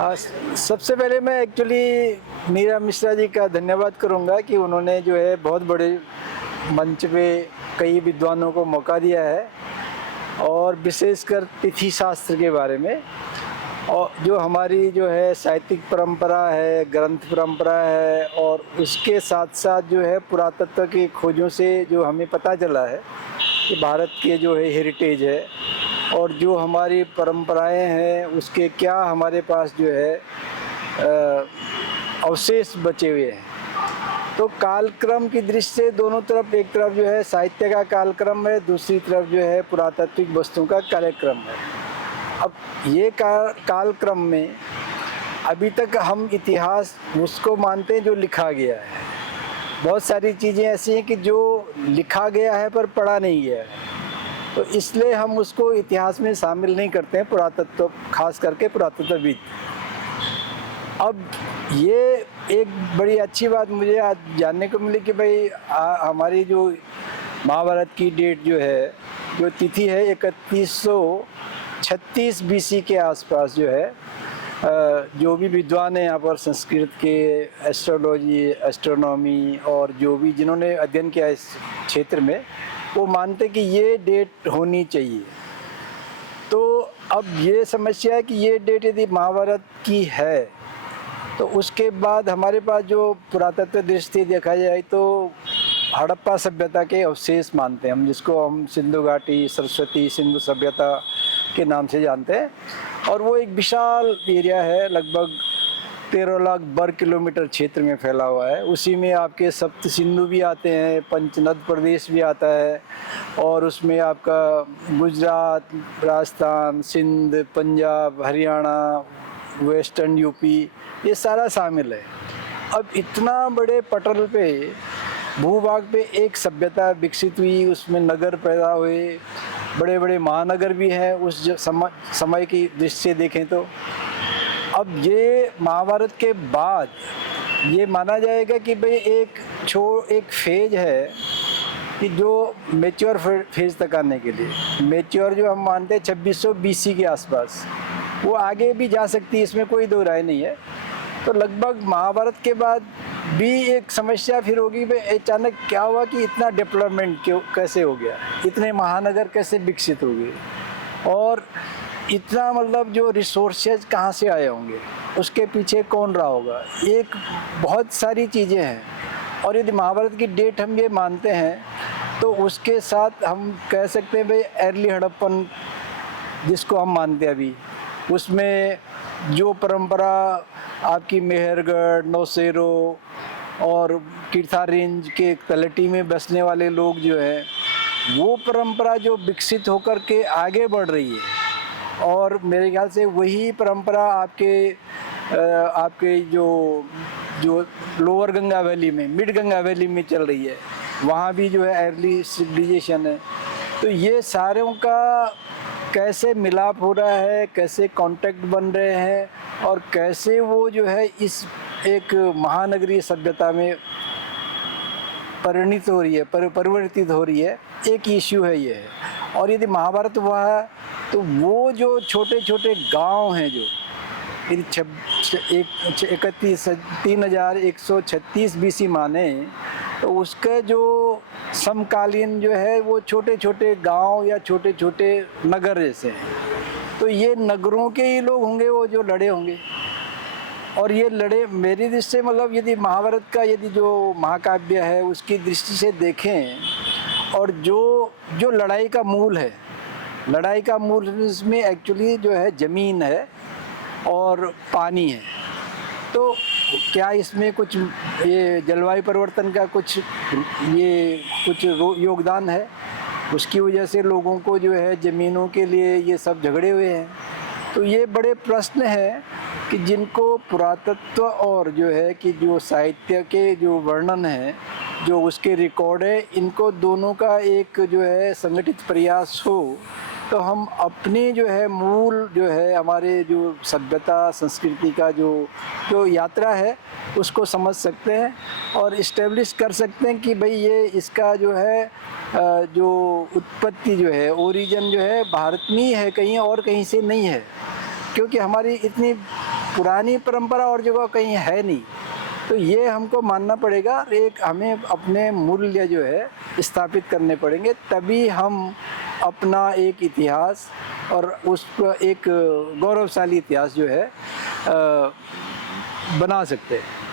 हाँ, सबसे पहले मैं एक्चुअली मीरा मिश्रा जी का धन्यवाद करूँगा कि उन्होंने जो है बहुत बड़े मंच पे कई विद्वानों को मौका दिया है और विशेषकर तिथि शास्त्र के बारे में। और जो हमारी जो है साहित्यिक परंपरा है, ग्रंथ परंपरा है, और उसके साथ साथ जो है पुरातत्व की खोजों से जो हमें पता चला है कि भारत के जो है हेरिटेज है और जो हमारी परंपराएं हैं उसके क्या हमारे पास जो है अवशेष बचे हुए हैं। तो कालक्रम की दृष्टि से दोनों तरफ, एक तरफ जो है साहित्य का कालक्रम है, दूसरी तरफ जो है पुरातात्विक वस्तुओं का कार्यक्रम है। अब ये कालक्रम में अभी तक हम इतिहास उसको मानते हैं जो लिखा गया है। बहुत सारी चीज़ें ऐसी हैं कि जो लिखा गया है पर पढ़ा नहीं गया है, तो इसलिए हम उसको इतिहास में शामिल नहीं करते हैं, पुरातत्व, खास करके पुरातत्वविद। अब ये एक बड़ी अच्छी बात मुझे आज जानने को मिली कि भाई हमारी जो महाभारत की डेट जो है, जो तिथि है 3136 बीसी के आसपास जो है, जो भी विद्वान हैं यहाँ पर संस्कृत के, एस्ट्रोलॉजी, एस्ट्रोनॉमी और जो भी जिन्होंने अध्ययन किया इस क्षेत्र में, वो मानते कि ये डेट होनी चाहिए। तो अब ये समस्या है कि ये डेट यदि महाभारत की है तो उसके बाद हमारे पास जो पुरातत्व दृष्टि देखा जाए तो हड़प्पा सभ्यता के अवशेष मानते हैं हम, जिसको हम सिंधु घाटी, सरस्वती सिंधु सभ्यता के नाम से जानते हैं। और वो एक विशाल एरिया है, लगभग 13 लाख वर्ग किलोमीटर क्षेत्र में फैला हुआ है। उसी में आपके सप्त सिंधु भी आते हैं, पंचनद प्रदेश भी आता है, और उसमें आपका गुजरात, राजस्थान, सिंध, पंजाब, हरियाणा, वेस्टर्न यूपी, ये सारा शामिल है। अब इतना बड़े पटल पे, भूभाग पे एक सभ्यता विकसित हुई, उसमें नगर पैदा हुए, बड़े बड़े महानगर भी हैं उस समय की दृष्टि से देखें तो। अब ये महाभारत के बाद ये माना जाएगा कि भाई एक फेज है कि जो मैच्योर फेज तक आने के लिए, मैच्योर जो हम मानते हैं 2600 बीसी के आसपास, वो आगे भी जा सकती है, इसमें कोई दो राय नहीं है। तो लगभग महाभारत के बाद भी एक समस्या फिर होगी, भाई अचानक क्या हुआ कि इतना डेवलपमेंट कैसे हो गया, इतने महानगर कैसे विकसित हो गए, और इतना मतलब जो रिसोर्सेज कहाँ से आए होंगे, उसके पीछे कौन रहा होगा। एक बहुत सारी चीज़ें हैं, और यदि महाभारत की डेट हम ये मानते हैं तो उसके साथ हम कह सकते हैं भाई अर्ली हड़प्पन जिसको हम मानते हैं अभी, उसमें जो परंपरा आपकी मेहरगढ़, नौशेरो और कीर्थारेंज के तलहटी में बसने वाले लोग जो है, वो परंपरा जो विकसित होकर के आगे बढ़ रही है, और मेरे ख्याल से वही परंपरा आपके जो लोअर गंगा वैली में, मिड गंगा वैली में चल रही है, वहाँ भी जो है अर्ली सिविलाइजेशन है। तो ये सारों का कैसे मिलाप हो रहा है, कैसे कांटेक्ट बन रहे हैं, और कैसे वो जो है इस एक महानगरीय सभ्यता में परिवर्तित हो रही है, एक इश्यू है ये है। और यदि महाभारत हुआ है तो वो जो छोटे छोटे गांव हैं, जो 3136 बीसी माने, तो उसके जो समकालीन जो है वो छोटे छोटे गांव या छोटे छोटे नगर जैसे हैं। तो ये नगरों के ही लोग होंगे वो जो लड़े होंगे, और ये लड़े मेरी दृष्टि से, मतलब यदि महाभारत का यदि जो महाकाव्य है उसकी दृष्टि से देखें, और जो लड़ाई का मूल है, लड़ाई का मूल इसमें एक्चुअली जो है ज़मीन है और पानी है। तो क्या इसमें कुछ ये जलवायु परिवर्तन का कुछ योगदान है? उसकी वजह से लोगों को जो है ज़मीनों के लिए ये सब झगड़े हुए हैं। तो ये बड़े प्रश्न हैं कि जिनको पुरातत्व और जो है कि जो साहित्य के जो वर्णन है, जो उसके रिकॉर्ड है, इनको दोनों का एक जो है संगठित प्रयास हो, तो हम अपनी जो है मूल जो है हमारे जो सभ्यता संस्कृति का जो यात्रा है उसको समझ सकते हैं, और इस्टेब्लिश कर सकते हैं कि भाई ये इसका जो है जो उत्पत्ति जो है, ओरिजिन जो है भारत में ही है, कहीं और कहीं से नहीं है। क्योंकि हमारी इतनी पुरानी परंपरा और जगह कहीं है नहीं। तो ये हमको मानना पड़ेगा, एक हमें अपने मूल्य जो है स्थापित करने पड़ेंगे, तभी हम अपना एक इतिहास और उस एक गौरवशाली इतिहास जो है बना सकते हैं।